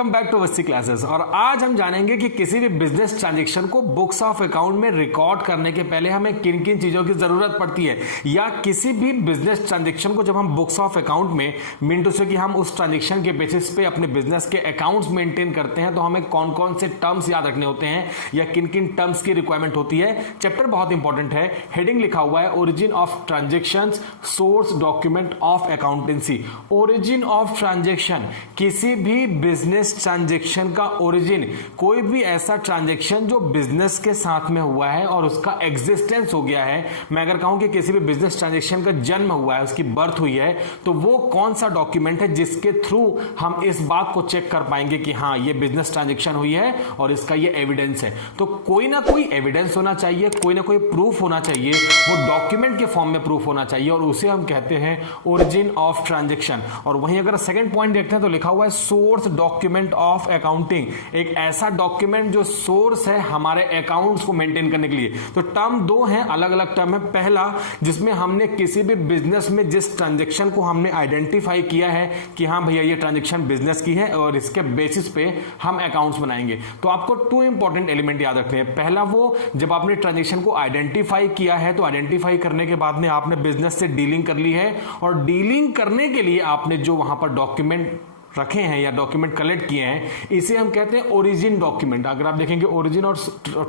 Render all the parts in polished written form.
Welcome back to वस्ती classes. और आज हम जानेंगे कि किसी भी बिजनेस ट्रांजैक्शन को बुक्स ऑफ अकाउंट में रिकॉर्ड करने के पहले हमें किन किन चीजों की जरूरत पड़ती है, या किसी भी बिजनेस ट्रांजैक्शन को जब हम बुक्स ऑफ अकाउंट में मीन से कि हम उस ट्रांजैक्शन के बेसिस पे अपने बिजनेस के अकाउंट्स मेंटेन करते हैं तो हमें कौन कौन से टर्म्स याद रखने होते हैं या किन किन टर्म्स की रिक्वायरमेंट होती है। चैप्टर बहुत इंपॉर्टेंट है। हेडिंग लिखा हुआ है origin of transactions, source document of accountancy. Origin of transaction, किसी भी बिजनेस ट्रांजैक्शन का ओरिजिन, कोई भी ऐसा ट्रांजैक्शन जो बिजनेस के साथ में हुआ है और उसका एग्जिस्टेंस हो गया है। मैं अगर कहूं कि किसी भी बिजनेस ट्रांजैक्शन का जन्म हुआ है, उसकी बर्थ हुई है, तो वो कौन सा डॉक्यूमेंट है जिसके थ्रू हम इस बात को चेक कर पाएंगे कि हाँ ये बिजनेस ट्रांजैक्शन हुई है और इसका ये एविडेंस है। तो कोई ना कोई एविडेंस होना चाहिए, कोई ना कोई प्रूफ होना चाहिए, वो डॉक्यूमेंट के फॉर्म में प्रूफ होना चाहिए और उसे हम कहते हैं ओरिजिन ऑफ ट्रांजैक्शन। और वहीं अगर सेकंड पॉइंट देखते हैं तो लिखा हुआ है सोर्स डॉक्यूमेंट ऑफ अकाउंटिंग, एक ऐसा डॉक्यूमेंट जो सोर्स है हमारे अकाउंट्स को मेंटेन करने के लिए। तो टर्म दो हैं, अलग अलग टर्म है। पहला जिसमें हमने किसी भी बिजनेस में जिस ट्रांजैक्शन को हमने आइडेंटिफाई किया है कि हाँ भैया ये ट्रांजैक्शन बिजनेस की है और इसके बेसिस पे हम अकाउंट्स बनाएंगे, तो आपको टू इंपॉर्टेंट एलिमेंट याद रखने हैं। पहला वो जब आपने ट्रांजैक्शन को आइडेंटिफाई किया है तो आइडेंटिफाई करने के बाद में आपने बिजनेस से डीलिंग कर ली है और डीलिंग करने के लिए आपने जो वहां पर डॉक्यूमेंट रखे हैं या डॉक्यूमेंट कलेक्ट किए हैं, इसे हम कहते हैं ओरिजिन डॉक्यूमेंट। अगर आप देखेंगे ओरिजिन और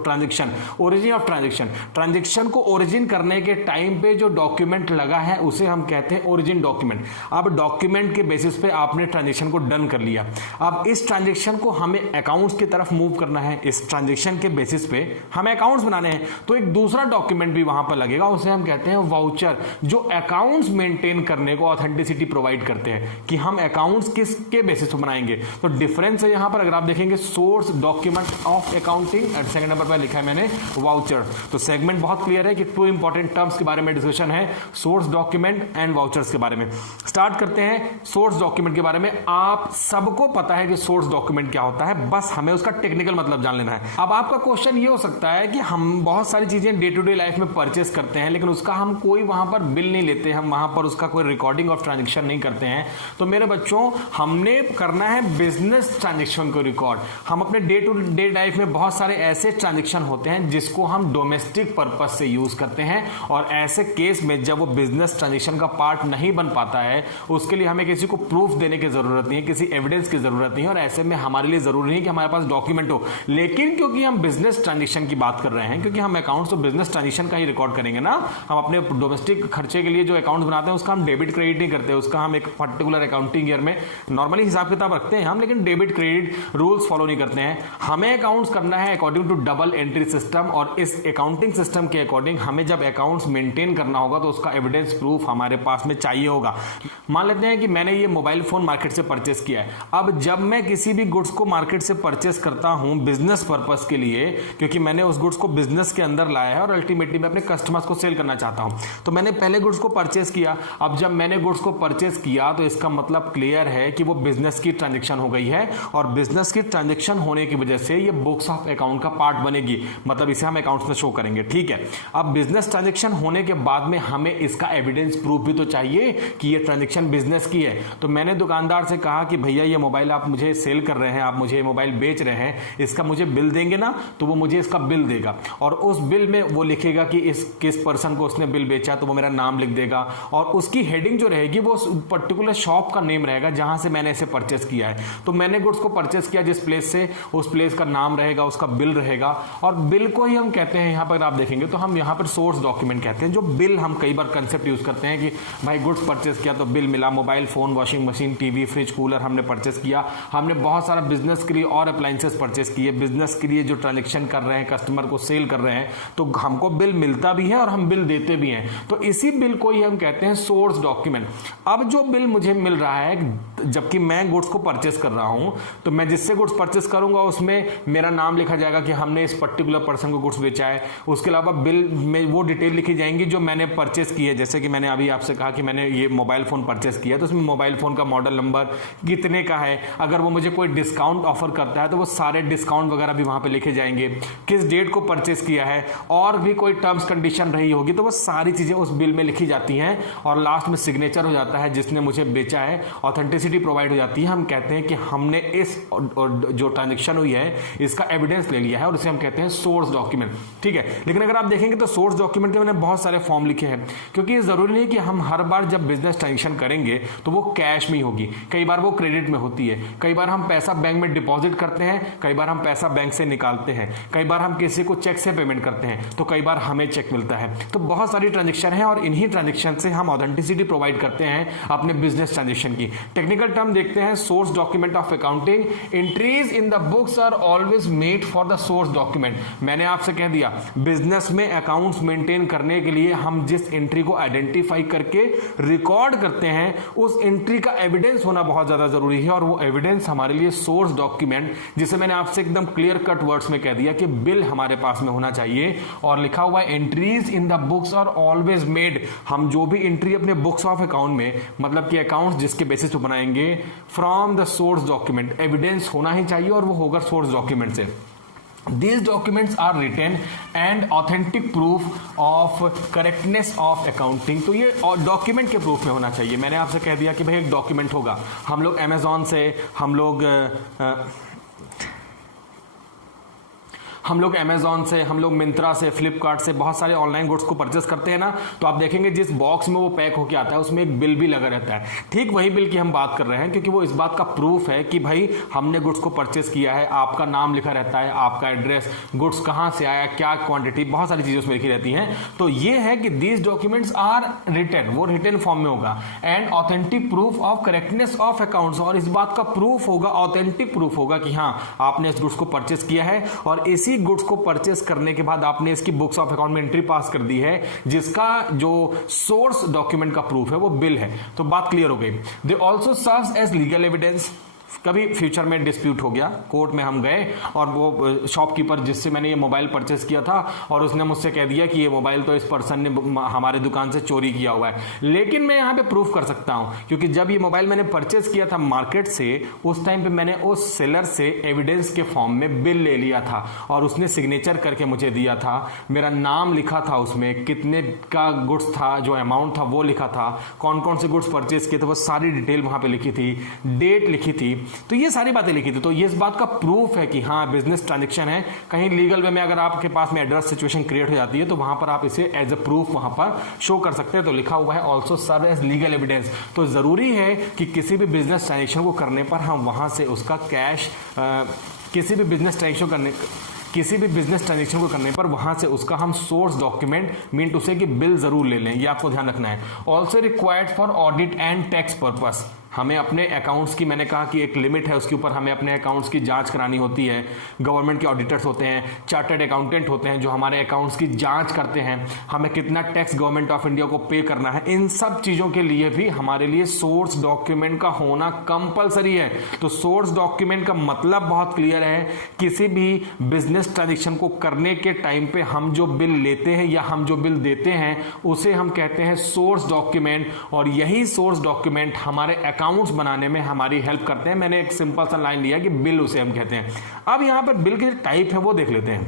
transaction, origin of transaction, transaction को ओरिजिन करने के टाइम पे जो डॉक्यूमेंट लगा है उसे हम कहते हैं ओरिजिन डॉक्यूमेंट। अब डॉक्यूमेंट के बेसिस पे आपने ट्रांजैक्शन को डन कर लिया, अब इस ट्रांजैक्शन को हमें अकाउंट्स की तरफ मूव करना है। इस ट्रांजैक्शन के बेसिस पे हमें अकाउंट्स बनाने हैं, तो एक दूसरा डॉक्यूमेंट भी वहां पर लगेगा, उसे हम कहते हैं वाउचर, जो अकाउंट्स मेंटेन करने को ऑथेंटिसिटी प्रोवाइड करते हैं कि हम अकाउंट्स किस के बेसिस पर बनाएंगे। तो डिफरेंस है यहां पर। अगर आप देखेंगे source document of accounting, and second number पर लिखा है मैंने वाउचर। तो सेगमेंट बहुत क्लियर है कि टू इंपॉर्टेंट टर्म्स के बारे में डिस्कशन है, सोर्स डॉक्यूमेंट एंड वाउचर्स के बारे में। स्टार्ट करते हैं सोर्स डॉक्यूमेंट के बारे में। आप सबको पता है कि सोर्स डॉक्यूमेंट क्या होता है, बस हमें उसका टेक्निकल मतलब जान लेना है। अब आपका क्वेश्चन ये हो सकता है कि हम बहुत सारी चीजें डे टू डे लाइफ में परचेस करते हैं लेकिन उसका हम कोई वहां पर बिल नहीं लेते, हम वहां पर उसका कोई रिकॉर्डिंग ऑफ ट्रांजेक्शन नहीं करते हैं। तो मेरे बच्चों, हमने करना है बिजनेस ट्रांजैक्शन को रिकॉर्ड। हम अपने डे टू डे लाइफ में बहुत सारे ऐसे ट्रांजैक्शन होते हैं जिसको हम डोमेस्टिक पर्पस से यूज करते हैं, और ऐसे केस में जब वो बिजनेस ट्रांजैक्शन का पार्ट नहीं बन पाता है, उसके लिए हमें किसी को प्रूफ देने की जरूरत नहीं है, किसी एविडेंस की जरूरत नहीं है, और ऐसे में हमारे लिए जरूरी नहीं है कि हमारे पास डॉक्यूमेंट हो। लेकिन क्योंकि हम बिजनेस ट्रांजैक्शन की बात कर रहे हैं, क्योंकि हम अकाउंट्स तो बिजनेस ट्रांजैक्शन का ही रिकॉर्ड करेंगे ना, हम अपने डोमेस्टिक खर्चे के लिए जो अकाउंट बनाते हैं उसका हम डेबिट क्रेडिट नहीं करते, उसका हम एक पर्टिकुलर अकाउंटिंग ईयर में नॉर्मली हिसाब किताब रखते हैं हम, लेकिन डेबिट क्रेडिट रूल्स फॉलो नहीं करते हैं। हमें अकाउंट्स करना है according to double entry system, और इस अकाउंटिंग सिस्टम के अकॉर्डिंग हमें जब अकाउंट्स मेंटेन करना होगा तो उसका एविडेंस प्रूफ हमारे पास में चाहिए होगा। मान लेते हैं कि मैंने ये मोबाइल फोन मार्केट से परचेस किया है। अब जब मैं किसी भी गुड्स को मार्केट से परचेस करता हूं बिजनेस पर्पस के लिए, क्योंकि मैंने उस गुड्स को बिजनेस के अंदर लाया है और अल्टीमेटली मैं अपने कस्टमर्स को सेल करना चाहता हूं, तो मैंने पहले गुड्स को परचेस किया। अब जब मैंने गुड्स को परचेस किया तो इसका मतलब क्लियर है कि वो बिजनेस की ट्रांजैक्शन हो गई है, और बिजनेस की ट्रांजैक्शन होने की वजह से ये बुक्स ऑफ अकाउंट का पार्ट बनेगी, मतलब इसे हम अकाउंट्स में शो करेंगे। ठीक है, अब बिजनेस ट्रांजैक्शन होने के बाद में हमें इसका एविडेंस प्रूफ भी तो चाहिए कि ये ट्रांजैक्शन बिजनेस की है। तो मैंने दुकानदार से कहा कि भैया ये मोबाइल आप मुझे सेल कर रहे हैं, आप मुझे ये मोबाइल बेच रहे हैं, इसका मुझे बिल देंगे ना? तो वो मुझे इसका बिल देगा, और उस बिल में वो लिखेगा कि इस किस पर्सन को उसने बिल बेचा, तो वो मेरा नाम लिख देगा, और उसकी हेडिंग जो रहेगी वो पर्टिकुलर शॉप का नेम रहेगा जहां से मैंने इसे परचेस किया है। तो मैंने गुड्स को परचेस किया जिस प्लेस से, उस प्लेस का नाम रहेगा, उसका बिल रहेगा, और बिल को ही हम कहते हैं, यहां पर आप देखेंगे तो हम यहां पर सोर्स डॉक्यूमेंट कहते हैं। जो बिल हम कई बार कंसेप्ट यूज करते हैं कि भाई गुड्स परचेस किया तो बिल मिला, mobile phone, washing machine, TV, fridge, cooler हमने परचेस किया, हमने बहुत सारा बिजनेस के लिए और अप्लायंसेस परचेस किए, बिजनेस के लिए जो ट्रांजेक्शन कर रहे हैं, कस्टमर को सेल कर रहे हैं, तो हमको बिल मिलता भी है और हम बिल देते भी हैं। तो इसी बिल को ही हम कहते हैं सोर्स डॉक्यूमेंट। अब जो बिल मुझे मिल रहा है जबकि मैं गुड्स को परचेस कर रहा हूं, तो मैं जिससे गुड्स परचेस करूंगा उसमें मेरा नाम लिखा जाएगा कि हमने इस पर्टिकुलर पर्सन को गुड्स बेचा है। उसके अलावा बिल में वो डिटेल लिखी जाएंगी जो मैंने परचेस की है। जैसे कि मैंने अभी आपसे कहा कि मैंने ये मोबाइल फोन परचेस किया, तो उसमें मोबाइल फोन का मॉडल नंबर कितने का है, अगर वो मुझे कोई डिस्काउंट ऑफर करता है तो वो सारे डिस्काउंट वगैरह भी वहां पे लिखे जाएंगे, किस डेट को परचेस किया है, और भी कोई टर्म्स कंडीशन रही होगी तो वो सारी चीजें उस बिल में लिखी जाती हैं, और लास्ट में सिग्नेचर हो जाता है जिसने मुझे बेचा है। ऑथेंटिसिटी ऑथेंटिसिटी प्रोवाइड हो जाती है। हम कहते हैं कि हमने इस जो ट्रांजेक्शन हुई है इसका एविडेंस ले लिया है और इसे हम कहते हैं सोर्स डॉक्यूमेंट, ठीक है। लेकिन अगर आप देखेंगे तो सोर्स डॉक्यूमेंट के मैंने बहुत सारे फॉर्म लिखे हैं, क्योंकि ये जरूरी नहीं कि हम हर बार जब बिजनेस ट्रांजेक्शन करेंगे तो वो कैश में ही होगी, कई बार वो क्रेडिट में होती है, कई बार हम पैसा बैंक में डिपॉजिट करते हैं, कई बार हम पैसा बैंक से निकालते हैं, कई बार हम किसी को चेक से पेमेंट करते हैं, तो कई बार हमें चेक मिलता है। तो बहुत सारी ट्रांजेक्शन है और इन्हीं ट्रांजेक्शन से हम ऑथेंटिसिटी प्रोवाइड करते हैं अपने बिजनेस ट्रांजेक्शन की। टेक्निकल टर्म देखते हैं, source document of accounting. Entries in the books are always made for the source document. मैंने आपसे कह दिया, बिजनेस में अकाउंट्स मेंटेन करने के लिए हम जिस एंट्री को आइडेंटिफाई करके रिकॉर्ड करते हैं उस एंट्री का एविडेंस होना बहुत ज्यादा जरूरी है, और वो एविडेंस हमारे लिए सोर्स डॉक्यूमेंट, जिसे मैंने आपसे एकदम क्लियर कट वर्ड्स में कह दिया कि बिल हमारे पास में होना चाहिए। और लिखा हुआ entries in the books are always made, हम जो भी एंट्री अपने बुक्स ऑफ अकाउंट में, मतलब कि अकाउंट्स जिसके बेसिस पे बनाएंगे, from the source document, evidence होना ही चाहिए और वो होगा सोर्स डॉक्यूमेंट से। These documents are written and authentic proof of correctness of accounting। तो ये डॉक्यूमेंट के प्रूफ में होना चाहिए। मैंने आपसे कह दिया कि भाई एक डॉक्यूमेंट होगा, हम लोग अमेजॉन से, हम लोग मिंत्रा से, फ्लिपकार्ट से बहुत सारे ऑनलाइन गुड्स को परचेस करते हैं ना, तो आप देखेंगे जिस बॉक्स में वो पैक होके आता है उसमें एक बिल भी लगा रहता है। ठीक वही बिल की हम बात कर रहे हैं, क्योंकि वो इस बात का प्रूफ है कि भाई हमने गुड्स को परचेस किया है, आपका नाम लिखा रहता है, आपका एड्रेस, गुड्स कहाँ से आया, क्या क्वांटिटी, बहुत सारी चीजें उसमें लिखी रहती हैं। तो ये है कि दीज डॉक्यूमेंट्स आर रिटन, वो रिटन फॉर्म में होगा। And authentic proof of correctness of accounts, और इस बात का प्रूफ होगा, ऑथेंटिक प्रूफ होगा कि हाँ आपने इस गुड्स को परचेस किया है और इसी गुड्स को परचेस करने के बाद आपने इसकी बुक्स ऑफ अकाउंट में एंट्री पास कर दी है, जिसका जो सोर्स डॉक्यूमेंट का प्रूफ है वो बिल है। तो बात क्लियर हो गई। They also serves as legal evidence. कभी फ्यूचर में डिस्प्यूट हो गया, कोर्ट में हम गए और वो शॉपकीपर जिससे मैंने ये मोबाइल परचेस किया था और उसने मुझसे कह दिया कि ये मोबाइल तो इस पर्सन ने हमारे दुकान से चोरी किया हुआ है, लेकिन मैं यहाँ पे प्रूफ कर सकता हूँ, क्योंकि जब ये मोबाइल मैंने परचेस किया था मार्केट से, उस टाइम पे मैंने उस सेलर से एविडेंस के फॉर्म में बिल ले लिया था और उसने सिग्नेचर करके मुझे दिया था, मेरा नाम लिखा था उसमें, कितने का गुड्स था, जो अमाउंट था वो लिखा था, कौन कौन से गुड्स परचेस किए थे वो सारी डिटेल वहां पे लिखी थी, डेट लिखी थी, तो ये सारी बातें लिखी थी। तो ये इस बात का प्रूफ है कि हाँ बिजनेस ट्रांजैक्शन है। कहीं लीगल वे में अगर आपके पास में एड्रेस सिचुएशन क्रिएट हो जाती है तो वहां पर आप इसे एज अ प्रूफ वहां पर शो कर सकते हैं। तो लिखा हुआ है also serve as legal evidence. तो जरूरी है कि किसी भी बिजनेस ट्रांजैक्शन को करने पर हम वहां से उसका कैश, किसी भी बिजनेस ट्रांजैक्शन को करने पर वहां से उसका हम सोर्स डॉक्यूमेंट मीन टू से कि बिल जरूर ले लें, ये आपको ध्यान रखना है। Also required for audit and tax purpose. हमें अपने अकाउंट्स की, मैंने कहा कि एक लिमिट है उसके ऊपर, हमें अपने अकाउंट्स की जांच करानी होती है। गवर्नमेंट के ऑडिटर्स होते हैं, चार्टर्ड अकाउंटेंट होते हैं जो हमारे अकाउंट्स की जांच करते हैं, हमें कितना टैक्स गवर्नमेंट ऑफ इंडिया को पे करना है, इन सब चीजों के लिए भी हमारे लिए सोर्स डॉक्यूमेंट का होना कंपलसरी है। तो सोर्स डॉक्यूमेंट का मतलब बहुत क्लियर है, किसी भी बिजनेस ट्रांजेक्शन को करने के टाइम पे हम जो बिल लेते हैं या हम जो बिल देते हैं उसे हम कहते हैं सोर्स डॉक्यूमेंट, और यही सोर्स डॉक्यूमेंट हमारे अकाउंट्स बनाने में हमारी हेल्प करते हैं। मैंने एक सिंपल सा लाइन लिया कि बिल उसे हम कहते हैं। अब यहां पर बिल की जो टाइप है वो देख लेते हैं,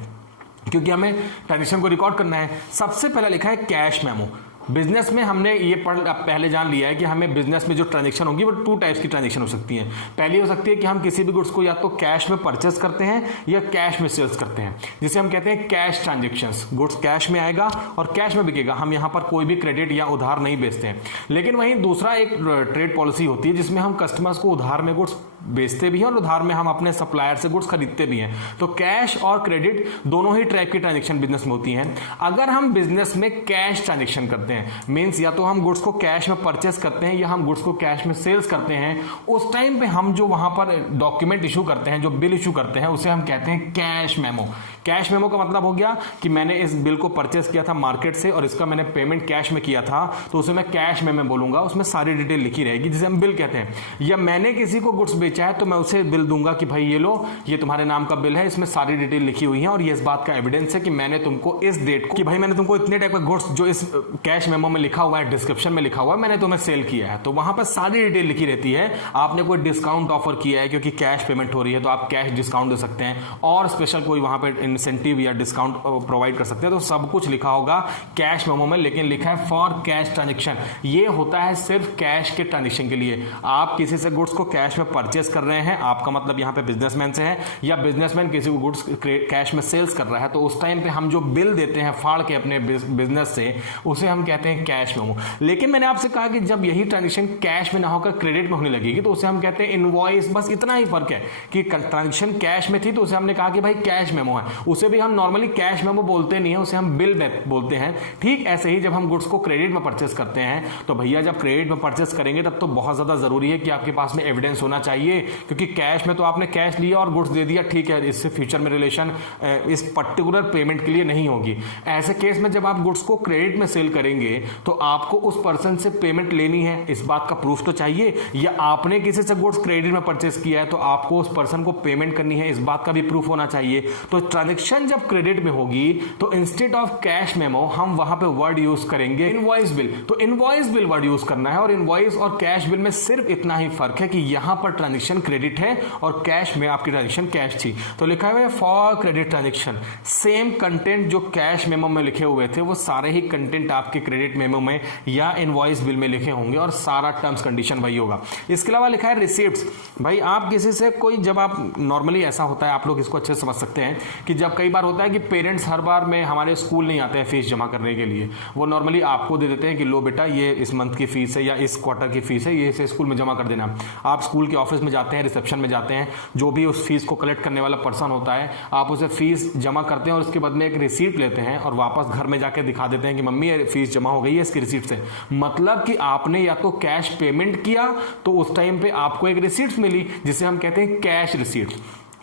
क्योंकि हमें ट्रांजेक्शन को रिकॉर्ड करना है। सबसे पहला लिखा है कैश मेमो। बिजनेस में हमने ये पहले जान लिया है कि हमें बिजनेस में जो ट्रांजेक्शन होगी वो 2 टाइप्स की ट्रांजेक्शन हो सकती है। पहली हो सकती है कि हम किसी भी गुड्स को या तो कैश में परचेस करते हैं या कैश में सेल्स करते हैं, जिसे हम कहते हैं कैश ट्रांजेक्शंस। गुड्स कैश में आएगा और कैश में बिकेगा, हम यहाँ पर कोई भी क्रेडिट या उधार नहीं बेचते हैं। लेकिन वहीं दूसरा एक ट्रेड पॉलिसी होती है जिसमें हम कस्टमर्स को उधार में गुड्स बेचते भी हैं और उधार में हम अपने सप्लायर से गुड्स खरीदते भी हैं। तो कैश और क्रेडिट दोनों ही टाइप की ट्रांजेक्शन बिजनेस में होती हैं। अगर हम बिजनेस में कैश ट्रांजेक्शन करते हैं, मींस या तो हम गुड्स को कैश में परचेस करते हैं या हम गुड्स को कैश में सेल्स करते हैं, उस टाइम पे हम जो वहां पर डॉक्यूमेंट इशू करते हैं, जो बिल इशू करते हैं, उसे हम कहते हैं कैश मेमो। कैश मेमो का मतलब हो गया कि मैंने इस बिल को परचेस किया था मार्केट से और इसका मैंने पेमेंट कैश में किया था, तो उसे मैं कैश मेमो बोलूंगा। उसमें सारी डिटेल लिखी रहेगी जिसे हम बिल कहते हैं। या मैंने किसी को गुड्स बेचा है तो मैं उसे बिल दूंगा कि भाई ये लो, ये तुम्हारे नाम का बिल है, इसमें सारी डिटेल लिखी हुई है और ये इस बात का एविडेंस है कि मैंने तुमको इस डेट को, कि भाई मैंने तुमको इतने टाइप का गुड्स जो इस कैश मेमो में लिखा हुआ है, डिस्क्रिप्शन में लिखा हुआ है, मैंने तुम्हें सेल किया है। तो वहां पर सारी डिटेल लिखी रहती है। आपने कोई डिस्काउंट ऑफर किया है क्योंकि कैश पेमेंट हो रही है तो आप कैश डिस्काउंट दे सकते हैं, और स्पेशल कोई वहां पर इंसेंटिव या डिस्काउंट प्रोवाइड कर सकते हैं, तो सब कुछ लिखा होगा कैश मेमो में, लेकिन लिखा है फॉर कैश ट्रांजेक्शन। ये होता है सिर्फ कैश के ट्रांजेक्शन के लिए। आप किसी से गुड्स को कैश में परचेस कर रहे हैं, आपका मतलब यहाँ पे बिजनेसमैन से है, या बिजनेसमैन किसी को गुड्स कैश में सेल्स कर रहा है, तो उस टाइम पे हम जो बिल देते हैं फाड़ के अपने बिजनेस से, उसे हम कहते हैं कैश मेमो। लेकिन मैंने आपसे कहा कि जब यही ट्रांजेक्शन कैश में ना होकर क्रेडिट में होने लगेगी तो उसे हम कहते हैं इनवॉइस। बस इतना ही फर्क है कि ट्रांजेक्शन कैश में थी तो उसे हमने कहा कि भाई कैश मेमो है, उसे भी हम नॉर्मली कैश मेमो बोलते नहीं है, उसे हम बिल बोलते हैं। ठीक ऐसे ही जब हम गुड्स को क्रेडिट में परचेस करते हैं तो भैया जब क्रेडिट में परचेस करेंगे तब तो बहुत ज्यादा जरूरी है कि आपके पास में एविडेंस होना चाहिए, क्योंकि कैश में तो आपने कैश लिया और गुड्स दे दिया, ठीक है, इससे फ्यूचर में रिलेशन इस पर्टिकुलर पेमेंट के लिए नहीं होगी। ऐसे केस में जब आप गुड्स को क्रेडिट में सेल करेंगे तो आपको उस पर्सन से पेमेंट लेनी है, इस बात का प्रूफ तो चाहिए, या आपने किसी से गुड्स क्रेडिट में परचेस किया है तो आपको उस पर्सन को पेमेंट करनी है, इस बात का भी प्रूफ होना चाहिए। तो ट्रांजेक्शन जब क्रेडिट में होगी तो इंस्टेड ऑफ कैश मेमो हम वहां पे वर्ड यूज करेंगे इनवॉइस बिल। तो इनवॉइस बिल वर्ड यूज करना है, और इनवॉइस और कैश बिल में सिर्फ इतना ही फर्क है कि यहां पर ट्रांजेक्शन क्रेडिट है और कैश में आपकी ट्रांजेक्शन कैश थी। तो लिखा हुआ है for credit transaction, same content जो कैश मेमो में लिखे हुए थे वो सारे ही कंटेंट आपके क्रेडिट मेमो में या इनवॉइस बिल में लिखे होंगे और सारा टर्म्स कंडीशन वही होगा। इसके अलावा लिखा है रिसिप्ट्स। भाई आप किसी से कोई, जब आप नॉर्मली ऐसा होता है, आप लोग इसको अच्छे से समझ सकते हैं कि जब कई बार होता है कि पेरेंट्स हर बार में हमारे स्कूल नहीं आते हैं फीस जमा करने के लिए, वो नॉर्मली आपको दे देते हैं कि लो बेटा ये इस मंथ की फीस है या इस क्वार्टर की फीस है, ये इसे स्कूल में जमा कर देना। आप स्कूल के ऑफिस में जाते हैं, रिसेप्शन में जाते हैं, जो भी उस फीस को कलेक्ट करने वाला पर्सन होता है, आप उसे फीस जमा करते हैं और उसके बदले एक रिसीट लेते हैं और वापस घर में जाके दिखा देते हैं कि मम्मी ये फीस जमा हो गई है इसकी रिसीट से। मतलब कि आपने या तो कैश पेमेंट किया तो उस टाइम पे आपको एक रिसीट मिली जिसे हम कहते हैं कैश रिसीट।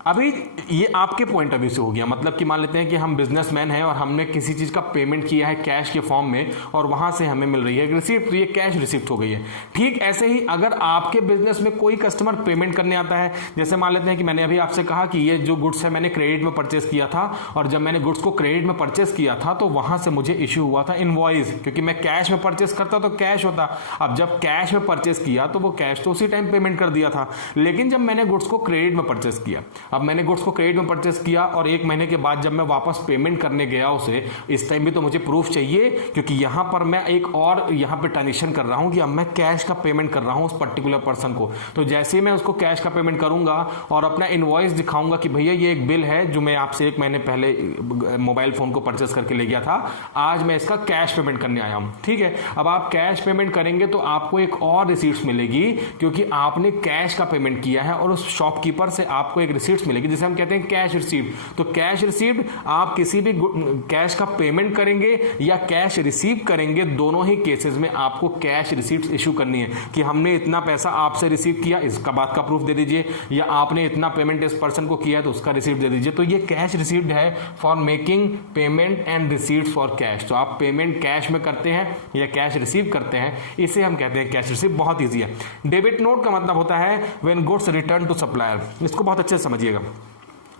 अभी ये आपके पॉइंट ऑफ व्यू से हो गया, मतलब कि मान लेते हैं कि हम बिजनेसमैन हैं और हमने किसी चीज का पेमेंट किया है कैश के फॉर्म में और वहां से हमें मिल रही है रिसिप्ट, तो ये कैश रिसिप्ट हो गई है। ठीक ऐसे ही अगर आपके बिजनेस में कोई कस्टमर पेमेंट करने आता है, जैसे मान लेते हैं कि मैंने अभी आपसे कहा कि ये जो गुड्स है मैंने क्रेडिट में परचेस किया था, और जब मैंने गुड्स को क्रेडिट में परचेस किया था तो वहां से मुझे इश्यू हुआ था इनवॉइस, क्योंकि मैं कैश में परचेस करता तो कैश होता। अब जब कैश में परचेस किया तो वो कैश तो उसी टाइम पेमेंट कर दिया था, लेकिन जब मैंने गुड्स को क्रेडिट में परचेस किया, अब मैंने गुड्स को क्रेडिट में परचेस किया और 1 महीने के बाद जब मैं वापस पेमेंट करने गया उसे, इस टाइम भी तो मुझे प्रूफ चाहिए, क्योंकि यहां पर मैं एक और यहां पे ट्रांजेक्शन कर रहा हूं कि अब मैं कैश का पेमेंट कर रहा हूं उस पर्टिकुलर पर्सन को। तो जैसे ही मैं उसको कैश का पेमेंट करूंगा और अपना इनवॉइस दिखाऊंगा कि भैया ये एक बिल है जो मैं आपसे 1 महीने पहले मोबाइल फोन को परचेस करके ले गया था, आज मैं इसका कैश पेमेंट करने आया हूं, ठीक है। अब आप कैश पेमेंट करेंगे तो आपको एक और रिसीट्स मिलेगी, क्योंकि आपने कैश का पेमेंट किया है और उस शॉपकीपर से आपको एक रिसीट्स मिलेगी जिसे हम कहते हैं कैश रिसीप्ट। तो कैश रिसीप्ट, आप किसी भी कैश का पेमेंट करेंगे या कैश रिसीव करेंगे, दोनों ही केसेस में आपको कैश रिसीप्ट इशू करनी है कि हमने इतना पैसा आपसे रिसीव किया, इसका बात का प्रूफ दे दीजिए, या आपने इतना पेमेंट इस पर्सन को किया है तो उसका रिसीप्ट दे दीजिए। तो ये कैश रिसीप्ट है for making payment and receipt for cash. तो आप पेमेंट कैश में करते हैं या कैश रिसीव करते हैं, इसे हम कहते हैं कैश रिसीप्ट। बहुत ईजी है। डेबिट नोट का मतलब होता है when goods return to supplier. इसको बहुत अच्छे से समझिएगा।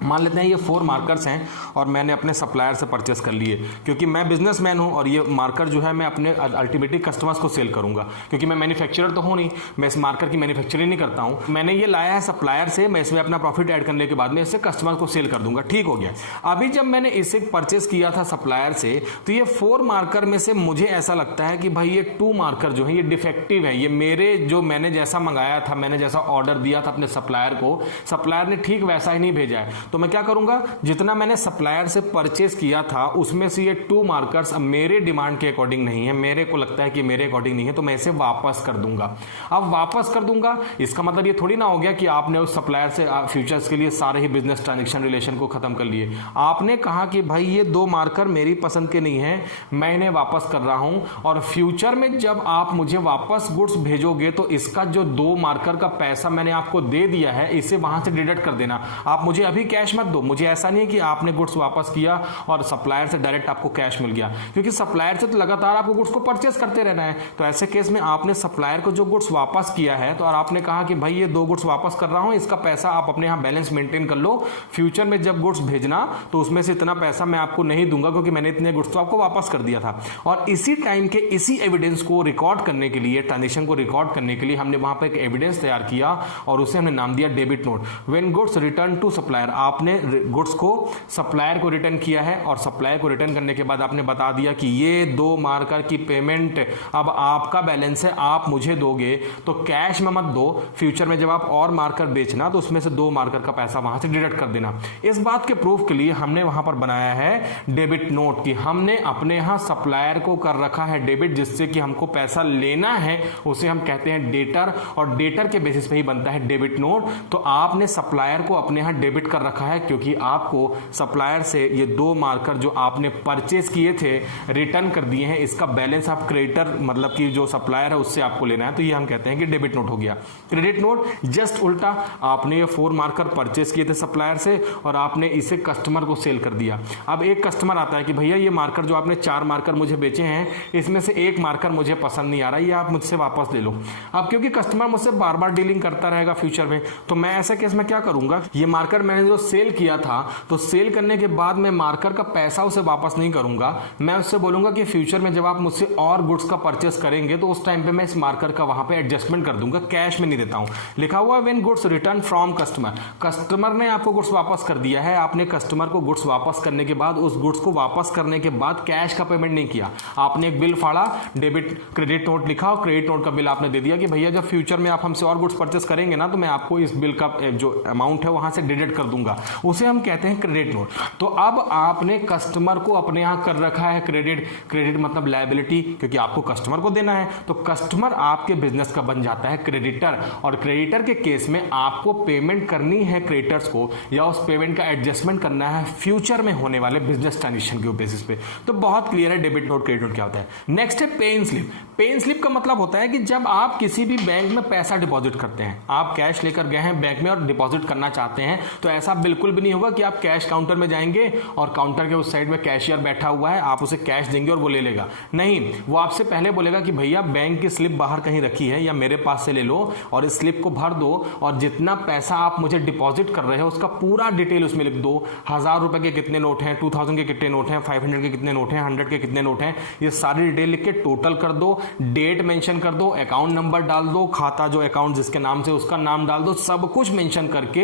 मान लेते हैं ये 4 मार्कर्स हैं और मैंने अपने सप्लायर से परचेस कर लिए, क्योंकि मैं बिजनेसमैन हूं और ये मार्कर जो है मैं अपने अल्टीमेटली कस्टमर्स को सेल करूंगा, क्योंकि मैं मैन्युफैक्चरर तो हूं नहीं, मैं इस मार्कर की मैन्युफैक्चरिंग नहीं करता हूं। मैंने ये लाया है सप्लायर से, मैं इसमें अपना प्रॉफिट ऐड करने के बाद में इसे कस्टमर को सेल कर दूंगा, ठीक हो गया। अभी जब मैंने इसे परचेस किया था सप्लायर से, तो ये 4 मार्कर में से मुझे ऐसा लगता है कि भाई ये 2 मार्कर जो है ये डिफेक्टिव है, ये मेरे जो मैंने जैसा मंगाया था, मैंने जैसा ऑर्डर दिया था अपने सप्लायर को, सप्लायर ने ठीक वैसा ही नहीं भेजा है। तो मैं क्या करूंगा, जितना मैंने सप्लायर से परचेस किया था उसमें से ये 2 मार्कर्स अब मेरे डिमांड के अकॉर्डिंग नहीं है, मेरे को लगता है कि मेरे अकॉर्डिंग नहीं है, तो मैं इसे वापस कर दूंगा। अब वापस कर दूंगा, इसका मतलब ये थोड़ी ना हो गया कि आपने उस सप्लायर से फ्यूचर्स के लिए सारे ही बिजनेस ट्रांजेक्शन रिलेशन को खत्म कर लिए। आपने कहा कि भाई ये 2 मार्कर मेरी पसंद के नहीं है, मैं इन्हें वापस कर रहा हूं, और फ्यूचर में जब आप मुझे वापस गुड्स भेजोगे तो इसका जो 2 मार्कर का पैसा मैंने आपको दे दिया है इसे वहां से डिडक्ट कर देना। आप मुझे अभी कैश मत दो, मुझे ऐसा नहीं है कि आपने गुड्स वापस किया और सप्लायर से डायरेक्ट आपको कैश मिल गया, क्योंकि सप्लायर से तो लगातार आपको गुड्स को परचेस करते रहना है। तो ऐसे केस में आपने सप्लायर को जो गुड्स वापस किया है तो और आपने कहा कि भाई ये 2 गुड्स वापस कर रहा हूं, इसका पैसा आप अपने यहां बैलेंस मेंटेन कर लो, फ्यूचर में जब गुड्स भेजना तो उसमें से इतना पैसा मैं आपको नहीं दूंगा, क्योंकि मैंने इतने गुड्स तो आपको वापस कर दिया था। और इसी टाइम के इसी एविडेंस को रिकॉर्ड करने के लिए, ट्रांजेक्शन को रिकॉर्ड करने के लिए हमने वहां पर एक एविडेंस तैयार किया और उसे हमने नाम दिया debit note. When goods return to supplier, आपने गुड्स को सप्लायर को रिटर्न किया है और सप्लायर को रिटर्न करने के बाद आपने बता दिया कि ये 2 मार्कर की पेमेंट अब आपका बैलेंस है, आप मुझे दोगे, तो कैश में मत दो, फ्यूचर में जब आप और मार्कर बेचना तो उसमें से 2 मार्कर का पैसा वहां से डिडक्ट कर देना। इस बात के प्रूफ के लिए हमने वहां पर बनाया है डेबिट नोट कि हमने अपने यहां सप्लायर को कर रखा है डेबिट, जिससे कि हमको पैसा लेना है उसे हम कहते हैं डेटर, और डेटर के बेसिस पे ही बनता है डेबिट नोट। तो आपने सप्लायर को अपने यहां डेबिट कर रखा है क्योंकि आपको सप्लायर से ये 2 मार्कर जो आपने परचेज किए थे रिटर्न कर दिए हैं, इसका बैलेंस आप क्रेडिटर मतलब कि जो सप्लायर है उससे आपको लेना है, तो ये हम कहते हैं कि डेबिट नोट हो गया। क्रेडिट नोट जस्ट उल्टा, आपने ये 4 मार्कर परचेज किए थे सप्लायर से और आपने इसे कस्टमर को सेल कर दिया। अब एक कस्टमर आता है कि भैया ये मार्कर जो आपने 4 मार्कर मुझे बेचे हैं इसमें से 1 मार्कर मुझे पसंद नहीं आ रहा, ये आप मुझसे वापस ले लो। अब क्योंकि कस्टमर मुझसे बार बार डीलिंग करता रहेगा फ्यूचर में, तो मैं ऐसे केस में क्या करूंगा, ये मार्कर मैंने जो सेल किया था तो सेल करने के बाद मैं मार्कर का पैसा उसे वापस नहीं करूंगा, मैं उससे बोलूंगा कि फ्यूचर में जब आप मुझसे और गुड्स का परचेस करेंगे तो उस टाइम पे मैं इस मार्कर का वहां पे एडजस्टमेंट कर दूंगा, कैश में नहीं देता हूं। लिखा हुआ when goods return from customer, customer ने आपको गुड्स वापस कर दिया है, आपने कस्टमर को गुड्स वापस करने के बाद उस गुड्स को वापस करने के बाद कैश का पेमेंट नहीं किया, आपने एक बिल फाड़ा, डेबिट क्रेडिट नोट लिखा और क्रेडिट नोट का बिल आपने दे दिया कि भैया जब फ्यूचर में आप हमसे और गुड्स परचेस करेंगे ना तो मैं आपको इस बिल का जो अमाउंट है वहां से डिडक्ट कर दूंगा, उसे हम कहते हैं क्रेडिट नोट। तो अब आपने कस्टमर को अपने यहां कर रखा है क्रेडिट, क्रेडिट मतलब लायबिलिटी क्योंकि आपको कस्टमर को देना है, तो कस्टमर आपके बिजनेस का बन जाता है क्रेडिटर, और क्रेडिटर के केस में आपको पेमेंट करनी है क्रेडिटर्स को या उस पेमेंट का एडजस्टमेंट करना है फ्यूचर में होने वाले बिजनेस ट्रांजेक्शन के बेसिस पे। तो बहुत क्लियर है डेबिट नोट क्रेडिट नोट क्या होता है। नेक्स्ट है पे इन स्लिप। पे इन स्लिप का मतलब होता है कि जब आप किसी भी बैंक में पैसा डिपॉजिट करते हैं, आप कैश लेकर गए हैं बैंक में और डिपॉजिट करना चाहते हैं, तो ऐसा बिल्कुल भी नहीं होगा कि आप कैश काउंटर में जाएंगे और काउंटर के उस साइड में कैशियर बैठा हुआ है, आप उसे कैश देंगे और वो ले लेगा। नहीं, वो आपसे पहले बोलेगा कि भैया बैंक की स्लिप बाहर कहीं रखी है या मेरे पास से ले लो और इस स्लिप को भर दो और जितना पैसा आप मुझे डिपॉजिट कर रहे हो उसका पूरा डिटेल उसमें लिख दो। 1000 रुपए के कितने नोट हैं, 2000 के कितने नोट हैं, 500 के कितने नोट हैं, 100 के कितने नोट हैं, ये सारी डिटेल लिख के टोटल कर दो, डेट मेंशन कर दो, अकाउंट नंबर डाल दो, खाता जो अकाउंट जिसके नाम से उसका नाम डाल दो, सब कुछ मेंशन करके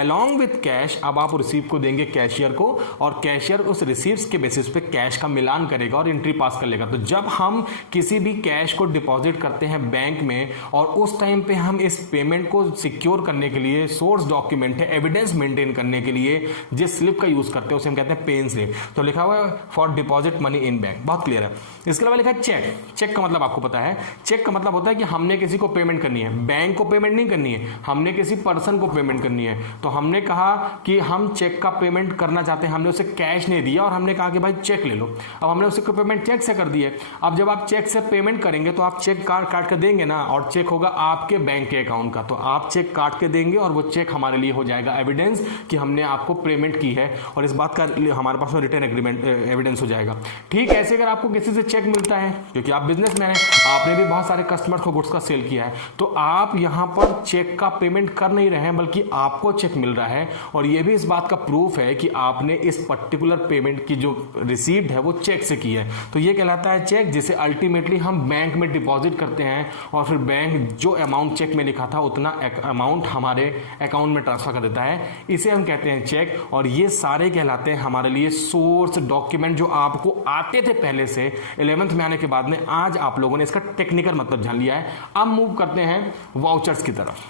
अलोंग विथ कैश अब आप रिसीव को देंगे कैशियर को, और कैशियर उस रिसीव्स के बेसिस पे कैश का मिलान करेगा और एंट्री पास कर लेगा। तो जब हम किसी भी कैश को डिपॉजिट करते हैं बैंक में और उस टाइम पे हम इस पेमेंट को सिक्योर करने के लिए सोर्स डॉक्यूमेंट है, एविडेंस मेंटेन करने के लिए जिस स्लिप का यूज करते हैं उसे हम कहते हैं पे इन स्लिप। तो लिखा हुआ है for deposit money in bank, बहुत क्लियर है। इसके अलावा लिखा है चेक। चेक का मतलब आपको पता है, चेक का मतलब होता है कि हमने किसी को पेमेंट करनी है, बैंक को पेमेंट नहीं करनी है, हमने किसी पर्सन को पेमेंट करनी है। तो हमने कहा कि हम चेक का पेमेंट करना चाहते हैं, हमने उसे कैश नहीं दिया और हमने कहा कि भाई चेक ले लो। अब हमने उसे पेमेंट चेक से कर दी है। अब जब आप चेक से पेमेंट करेंगे तो आप चेक कार्ड काट कर देंगे ना, और चेक होगा आपके बैंक के अकाउंट का, तो आप चेक काट के देंगे और वो चेक हमारे लिए हो जाएगा एविडेंस कि हमने आपको पेमेंट की है और इस बात का हमारे पास में रिटर्न एग्रीमेंट एविडेंस हो जाएगा। ठीक ऐसे अगर आपको किसी से चेक मिलता है, क्योंकि आप बिजनेसमैन हैं, आपने भी बहुत सारे कस्टमर को गुड्स का सेल किया है, तो आप यहां पर चेक का पेमेंट कर नहीं रहे हैं बल्कि आपको चेक मिल रहा है, और यह भी इस बात का प्रूफ है कि आपने इस पर्टिकुलर पेमेंट की जो रिसीव्ड है वो चेक से की है। तो ये कहलाता है चेक, जिसे अल्टीमेटली हम बैंक में डिपॉजिट करते हैं और फिर बैंक जो अमाउंट चेक में लिखा था उतना अमाउंट हमारे अकाउंट में ट्रांसफर कर देता है, इसे हम कहते हैं चेक। और ये सारे कहलाते हैं हमारे लिए सोर्स डॉक्यूमेंट जो आपको आते थे पहले से, 11th में आने के बाद में आज आप लोगों ने इसका टेक्निकल मतलब जान लिया है। अब मूव करते हैं वाउचर्स की तरफ।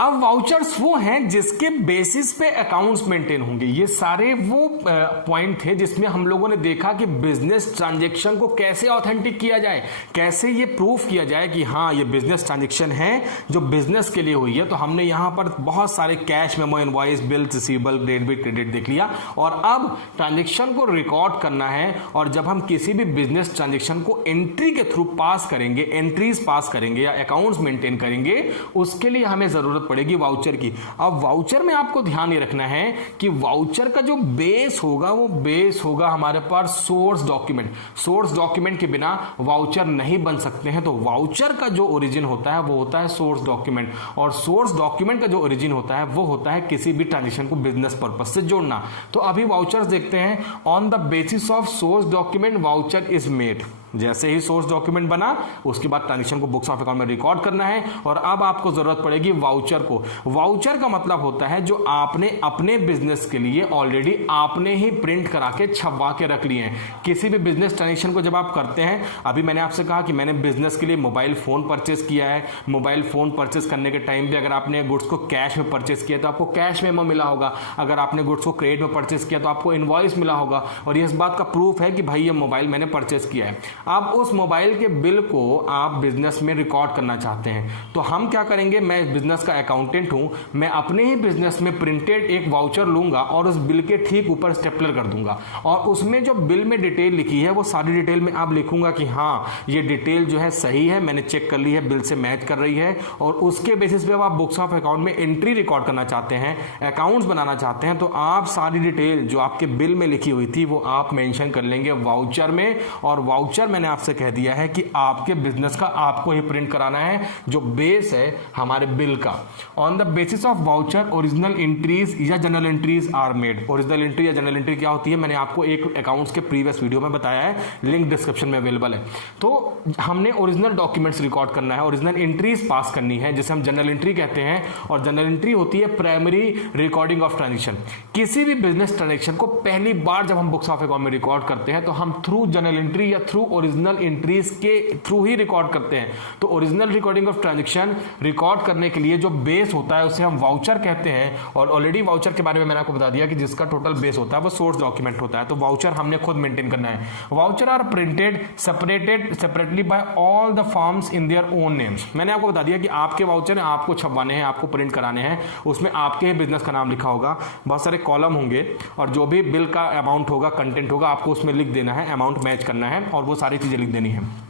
अब वाउचर्स वो हैं जिसके बेसिस पे अकाउंट्स मेंटेन होंगे। ये सारे वो पॉइंट थे जिसमें हम लोगों ने देखा कि बिजनेस ट्रांजैक्शन को कैसे ऑथेंटिक किया जाए, कैसे ये प्रूफ किया जाए कि हाँ ये बिजनेस ट्रांजैक्शन है जो बिजनेस के लिए हुई है। तो हमने यहां पर बहुत सारे cash memo, invoice, bill, receivable, debit, credit देख लिया, और अब ट्रांजैक्शन को रिकॉर्ड करना है। और जब हम किसी भी बिजनेस ट्रांजैक्शन को एंट्री के थ्रू पास करेंगे, एंट्रीज पास करेंगे या अकाउंट्स मेंटेन करेंगे, उसके लिए हमें जरूरत पड़ेगी वाउचर की। अब वाउचर में आपको ध्यान ये रखना है कि वाउचर का जो बेस होगा वो बेस होगा हमारे पास सोर्स डॉक्यूमेंट। सोर्स डॉक्यूमेंट के बिना वाउचर नहीं बन सकते हैं। तो वाउचर का जो ओरिजिन होता है वो होता है सोर्स डॉक्यूमेंट, और सोर्स डॉक्यूमेंट का जो ओरिजिन होता है वो होता है किसी भी ट्रांजेक्शन को बिजनेस पर्पज से जोड़ना। तो अभी वाउचर्स देखते हैं। On the basis of source document voucher is made. जैसे ही सोर्स डॉक्यूमेंट बना उसके बाद ट्रांजेक्शन को बुक्स ऑफ अकाउंट में रिकॉर्ड करना है। और अब आपको जरूरत पड़ेगी वाउचर को। वाउचर का मतलब होता है जो आपने अपने बिजनेस के लिए ऑलरेडी आपने ही प्रिंट करा के छपवा के रख लिए हैं। किसी भी बिजनेस ट्रांजेक्शन को जब आप करते हैं, अभी मैंने आपसे कहा कि मैंने बिजनेस के लिए मोबाइल फोन परचेस किया है, मोबाइल फोन परचेस करने के टाइम पे अगर आपने गुड्स को कैश में परचेस किया तो आपको कैश मेमो मिला होगा, अगर आपने गुड्स को क्रेडिट में परचेस किया तो आपको इनवॉइस मिला होगा, और ये इस बात का प्रूफ है कि भाई ये मोबाइल मैंने परचेस किया है। अब उस मोबाइल के बिल को आप बिजनेस में रिकॉर्ड करना चाहते हैं, तो हम क्या करेंगे, मैं बिजनेस का अकाउंटेंट हूं, मैं अपने ही बिजनेस में प्रिंटेड एक वाउचर लूंगा और उस बिल के ठीक ऊपर स्टेपलर कर दूंगा, और उसमें जो बिल में डिटेल लिखी है वो सारी डिटेल में आप लिखूंगा कि हाँ ये डिटेल जो है सही है, मैंने चेक कर ली है, बिल से मैच कर रही है। और उसके बेसिस पे आप बुक्स ऑफ अकाउंट में एंट्री रिकॉर्ड करना चाहते हैं, अकाउंट्स बनाना चाहते हैं, तो आप सारी डिटेल जो आपके बिल में लिखी हुई थी वो आप मेंशन कर लेंगे वाउचर में। और वाउचर मैंने आपसे कह दिया है कि आपके बिजनेस का आपको ही प्रिंट कराना है, जो बेस है हमारे बिल का। On the basis of voucher original entries या general entries are made. Original entry या जनरल एंट्री क्या होती है, मैंने आपको एक अकाउंट्स के प्रीवियस वीडियो में बताया है, लिंक डिस्क्रिप्शन में अवेलेबल है। तो हमने ओरिजिनल डॉक्यूमेंट्स रिकॉर्ड करना है, ओरिजिनल एंट्रीज पास करनी है, जिसे हम जनरल एंट्री कहते हैं। और जनरल एंट्री होती है प्राइमरी रिकॉर्डिंग ऑफ ट्रांजेक्शन। किसी भी बिजनेस ट्रांजेक्शन को पहली बार जब हम बुक्स ऑफ अकाउंट में रिकॉर्ड करते हैं तो हम थ्रू जनरल एंट्री या थ्रू ओरिजिनल एंट्रीज के थ्रू ही रिकॉर्ड करते हैं। तो original recording of transaction record करने के लिए जो बेस होता है उसे हम वाउचर कहते हैं। और ऑलरेडी वाउचर के बारे में मैंने आपको बता दिया कि जिसका टोटल बेस होता है वो सोर्स डॉक्यूमेंट होता है, तो वाउचर हमने खुद मेंटेन करना है। Voucher are printed separately by all the firms in their own names. मैंने आपको बता दिया कि आपके वाउचर आपको छपवाने हैं, आपको प्रिंट कराने हैं, उसमें आपके ही बिजनेस का नाम लिखा होगा, बहुत सारे कॉलम होंगे, और जो भी बिल का अमाउंट होगा, कंटेंट होगा, आपको उसमें लिख देना है, अमाउंट मैच करना है और वो सारी चीजें लिख देनी है।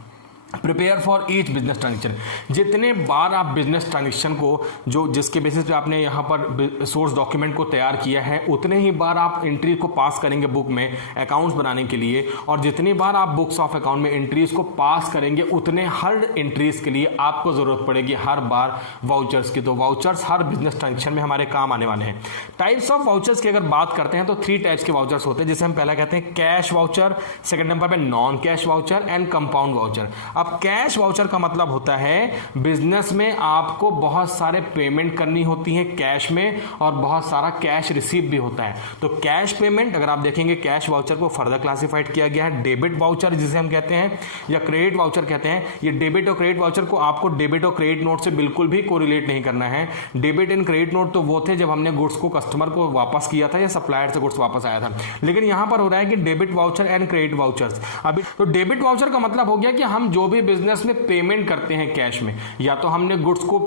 Prepare for each business transaction. जितने बार आप बिजनेस ट्रांजेक्शन को जो जिसके बेसिस पे आपने यहाँ पर सोर्स डॉक्यूमेंट को तैयार किया है, उतने ही बार आप एंट्री को पास करेंगे बुक में अकाउंट्स बनाने के लिए। और जितनी बार आप बुक्स ऑफ अकाउंट में एंट्रीज को पास करेंगे उतने हर एंट्रीज के लिए आपको जरूरत पड़ेगी हर बार वाउचर्स की। तो वाउचर्स हर बिजनेस ट्रांजेक्शन में हमारे काम आने वाले हैं। टाइप्स ऑफ वाउचर्स की अगर बात करते हैं तो 3 टाइप्स के वाउचर्स होते हैं, जिसे हम पहला कहते हैं कैश वाउचर, सेकंड नंबर पे non cash voucher and compound voucher. अब कैश वाउचर का मतलब होता है बिजनेस में आपको बहुत सारे पेमेंट करनी होती है कैश में, और बहुत सारा कैश रिसीव भी होता है। तो कैश पेमेंट, अगर आप देखेंगे कैश वाउचर को फर्दर क्लासिफाइड किया गया है डेबिट वाउचर जिसे हम कहते हैं, या क्रेडिट वाउचर कहते हैं। ये डेबिट और क्रेडिट वाउचर को आपको डेबिट और क्रेडिट नोट से बिल्कुल भी कोरिलेट नहीं करना है। डेबिट एंड क्रेडिट नोट तो वो थे जब हमने गुड्स को कस्टमर को वापस किया था या सप्लायर से गुड्स वापस आया था, लेकिन यहां पर हो रहा है कि debit voucher and credit vouchers. अभी तो डेबिट वाउचर का मतलब हो गया कि हम जो भी बिजनेस में पेमेंट करते हैं कैश में, या तो हमने गुड्स को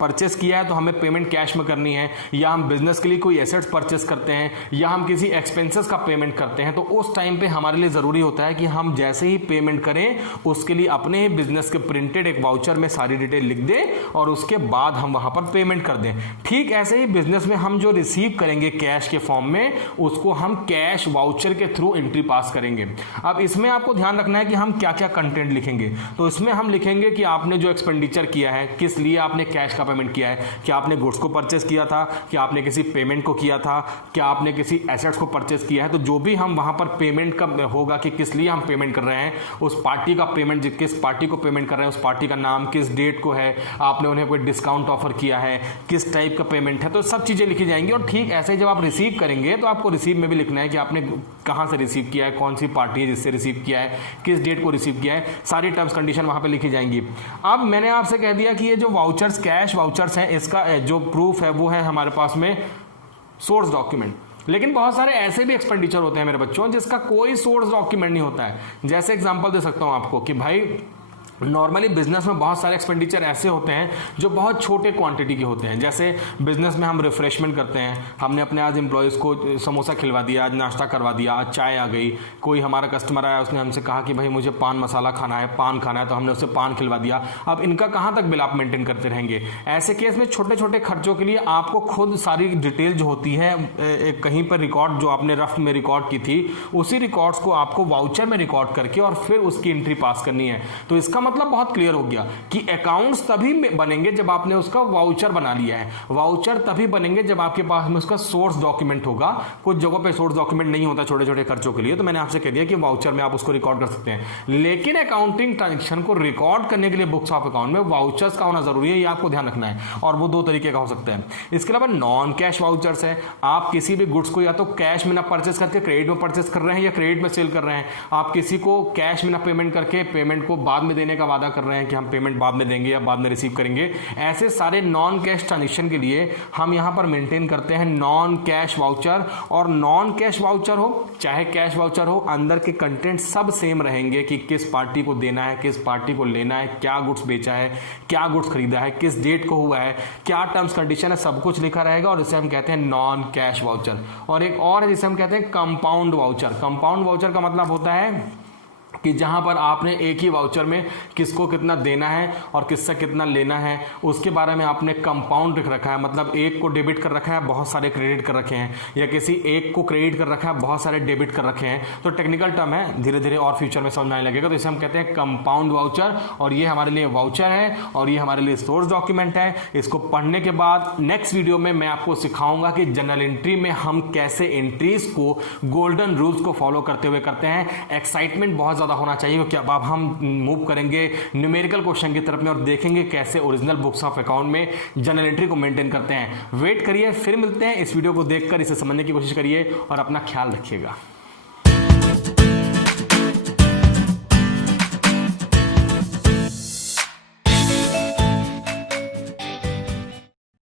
परचेस किया है तो हमें पेमेंट कैश में करनी है, या हम बिजनेस के लिए कोई एसेट्स परचेस करते हैं, या हम किसी एक्सपेंसेस का पेमेंट करते हैं, तो उस टाइम पे हमारे लिए जरूरी होता है कि हम जैसे ही पेमेंट करें उसके लिए अपने ही बिजनेस के प्रिंटेड एक वाउचर में सारी डिटेल लिख दें और उसके बाद हम वहां पर पेमेंट कर दें। ठीक ऐसे ही बिजनेस में हम जो रिसीव करेंगे कैश के फॉर्म में, उसको हम कैश वाउचर के थ्रू एंट्री पास करेंगे। अब इसमें आपको ध्यान रखना है कि हम क्या क्या कंटेंट लिखेंगे। तो इसमें हम लिखेंगे कि आपने जो एक्सपेंडिचर किया है, किस लिए आपने कैश का पेमेंट किया है, क्या आपने गुड्स को परचेस किया था, क्या आपने किसी पेमेंट को किया था, क्या आपने किसी एसेट्स को परचेस किया है। तो जो भी हम वहां पर पेमेंट का होगा कि किस लिए हम पेमेंट कर रहे हैं, उस पार्टी का पेमेंट, किस पार्टी को पेमेंट कर रहे हैं, उस पार्टी का नाम, किस डेट को है, आपने उन्हें कोई डिस्काउंट ऑफर किया है, किस टाइप का पेमेंट है, तो सब चीजें लिखी जाएंगी। और ठीक ऐसे ही जब आप रिसीव करेंगे तो आपको रिसीव में भी लिखना है कि आपने कहां से रिसीव किया है, कौन सी पार्टी है जिससे रिसीव किया है, किस डेट को रिसीव किया है, सारी टर्म्स कंडीशन वहां पे लिखी जाएंगी। अब मैंने आपसे कह दिया कि ये जो वाउचर्स कैश वाउचर्स हैं, इसका जो प्रूफ है वो है हमारे पास में सोर्स डॉक्यूमेंट। लेकिन बहुत सारे ऐसे भी एक्सपेंडिचर होते हैं मेरे बच्चों जिसका कोई सोर्स डॉक्यूमेंट नहीं होता है। जैसे एग्जांपल दे सकता हूं आपको कि भाई नॉर्मली बिजनेस में बहुत सारे एक्सपेंडिचर ऐसे होते हैं जो बहुत छोटे क्वांटिटी के होते हैं। जैसे बिजनेस में हम रिफ्रेशमेंट करते हैं, हमने अपने आज एम्प्लॉयज़ को समोसा खिलवा दिया, आज नाश्ता करवा दिया, आज चाय आ गई, कोई हमारा कस्टमर आया उसने हमसे कहा कि भाई मुझे पान मसाला खाना है, पान खाना है, तो हमने उसे पान खिलवा दिया। अब इनका कहाँ तक बिल आप मेंटेन करते रहेंगे। ऐसे केस में छोटे छोटे खर्चों के लिए आपको खुद सारी डिटेल जो होती है कहीं पर रिकॉर्ड जो आपने रफ में रिकॉर्ड की थी, उसी रिकॉर्ड्स को आपको वाउचर में रिकॉर्ड करके और फिर उसकी एंट्री पास करनी है। तो इसका मतलब बहुत क्लियर हो गया कि अकाउंट्स तभी बनेंगे जब आपने उसका वाउचर बना लिया है, वाउचर तभी बनेंगे जब आपके पास में उसका सोर्स डॉक्यूमेंट होगा। कुछ जगहों पे सोर्स डॉक्यूमेंट नहीं होता छोटे छोटे खर्चों के लिए, तो मैंने आपसे कह दिया कि वाउचर में आप उसको रिकॉर्ड कर सकते हैं, लेकिन अकाउंटिंग ट्रांजेक्शन को रिकॉर्ड करने के लिए बुक्स ऑफ अकाउंट में वाउचर्स का होना जरूरी है, ये आपको ध्यान रखना है। और वो दो तरीके का हो सकता है। इसके अलावा नॉन कैश वाउचर्स है, आप किसी भी गुड्स को या तो कैश में ना परचेस करके क्रेडिट में परचेस कर रहे हैं या क्रेडिट में सेल कर रहे हैं, आप किसी को कैश में ना पेमेंट करके पेमेंट को बाद में देने का वादा कर रहे हैं कि हम पेमेंट बाद में देंगे या बाद में रिसीव करेंगे। ऐसे सारे नॉन कैश ट्रांजेक्शन के लिए हम यहां पर मेंटेन करते हैं नॉन कैश वाउचर। और नॉन कैश वाउचर हो चाहे कैश वाउचर हो, अंदर के कंटेंट सब सेम रहेंगे कि किस पार्टी को देना है, किस पार्टी को लेना है, क्या गुड्स बेचा है, क्या गुड्स खरीदा है, किस डेट को हुआ है, क्या टर्म्स कंडीशन है, सब कुछ लिखा रहेगा। और इसे हम कहते हैं नॉन कैश वाउचर। और एक और है जिसे हम कहते हैं कंपाउंड वाउचर। कंपाउंड वाउचर का मतलब होता है कि जहां पर आपने एक ही वाउचर में किसको कितना देना है और किससे कितना लेना है उसके बारे में आपने कंपाउंड लिख रखा है, मतलब एक को डेबिट कर रखा है, बहुत सारे क्रेडिट कर रखे हैं, या किसी एक को क्रेडिट कर रखा है, बहुत सारे डेबिट कर रखे हैं। तो टेक्निकल टर्म है, धीरे धीरे और फ्यूचर में समझ में आने लगेगा। तो इसे हम कहते हैं कंपाउंड वाउचर। और ये हमारे लिए वाउचर है और ये हमारे लिए सोर्स डॉक्यूमेंट है। इसको पढ़ने के बाद नेक्स्ट वीडियो में मैं आपको सिखाऊंगा कि जनरल एंट्री में हम कैसे एंट्रीज को गोल्डन रूल्स को फॉलो करते हुए करते हैं। एक्साइटमेंट बहुत ज्यादा होना चाहिए क्योंकि अब हम मूव करेंगे न्यूमेरिकल क्वेश्चन की तरफ में और देखेंगे कैसे ओरिजिनल बुक्स ऑफ अकाउंट में जनरल एंट्री को मेंटेन करते हैं। वेट करिए, फिर मिलते हैं। इस वीडियो को देखकर इसे समझने की कोशिश करिए और अपना ख्याल रखिएगा।